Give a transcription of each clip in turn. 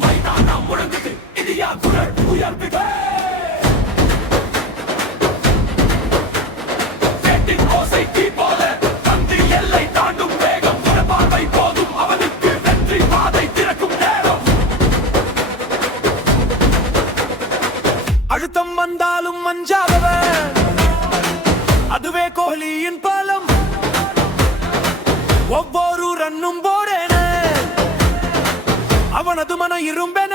மைதானம் முழங்குது இந்தியா குரல் உயர்த்துக ஓசை தீ போல தந்தி எல்லை தாண்டும் வேகம் பார்வை போதும் அவனுக்கு வெற்றி பாதை திறக்கும் நேரம் அழுத்தம் வந்தாலும் மஞ்சாதவன் அதுவே கோஹ்லியின் பலம் ஒவ்வொரு ரன்னும் போடேன அவனது மன இரும்பென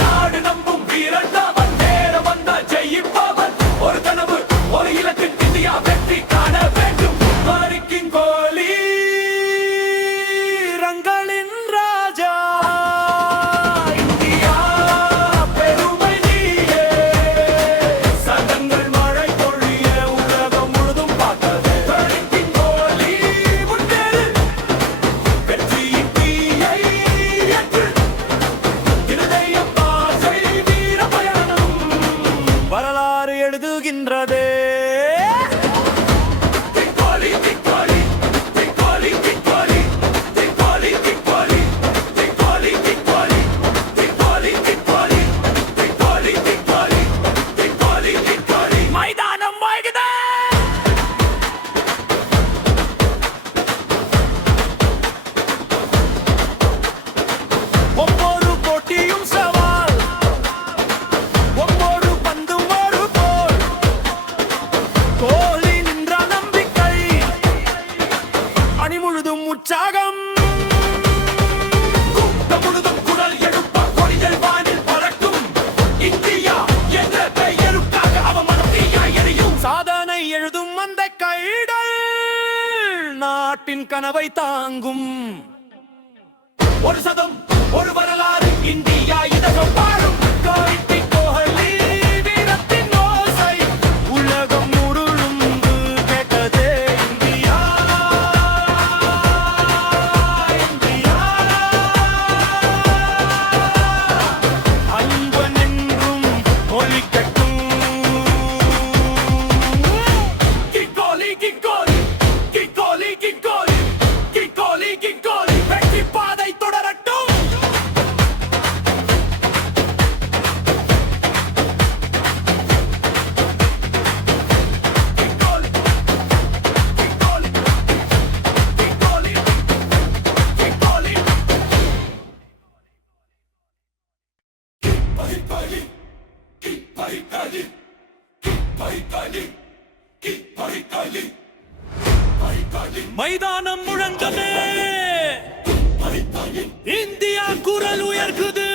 நாடு நம்பும் வீரன் அவன் நேரம் வந்தால் ஜெயிப்பவன் ஒரு கனவு ஒரு இலக்கு இந்தியா வெற்றி காண வேண்டும் மாறிக்கிங் கோலி ரங்களின் ராஜா இந்தியா பெருமை நீயே சதங்கள் மழை பொழிய உலகம் முழுதும் பார்த்தது மாறிக்கிங் கோலி முன்னேறு வெற்றியின் தீயை ஏற்று இருதயம் பாசை வீர பயணம் வரலாறு எழுதுகின்றதே மைதானம் வாய்குதே ஒவ்வொரு போட்டியும் சவால் ஒவ்வொரு பந்தும் ஒரு போல் கோலி நின்ற நம்பிக்கை அணி முழுதும் உற்சாகம் கூட்டம் முழுதும் குரல் எழுப்ப கொடிகள் வானில் பறக்கும் இந்தியா என்ற பெயருக்காக அவமனம் தீயாய் எரியும் சாதனை எழுதும் அந்த கைகள் நாட்டின் கனவை தாங்கும் ஒரு சதம் ஒரு வரலாறு இந்தியா இதகம் பாடும் கோஹ்லி வீரத்தின் ஓசை உலகம் முழுந்து கேட்டதே இந்தியா இந்தியா அன்பன் என்றும் ஒலிக்கட்டும் கிக் கோலி கிக் கோலி கிக் கோலி கிக் கோலி கிக் கோலி கிக் கோலி வெற்றி பாதை தொடரட்டும் கிக் கோலி கிக் கோலி கிக் கோலி கிக் கோலி பரிகாலி கிக் பரிகாலி கிக் பரிகாலி கிக் பரிகாலி பரிகாலி மைதானம் முழங்கமே பரிகாலி இந்தியா குரல் உயர்குது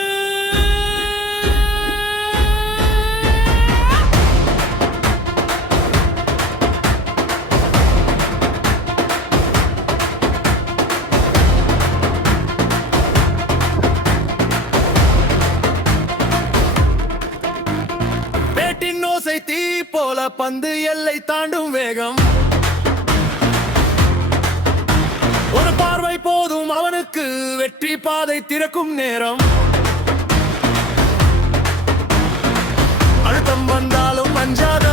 பேட்டின் ஓசை தீ போல பந்து எல்லை தாண்டும் வேகம் ஒரு பார்வை போதும் அவனுக்கு வெற்றி பாதை திறக்கும் நேரம் அழுத்தம் வந்தாலும் அஞ்சாத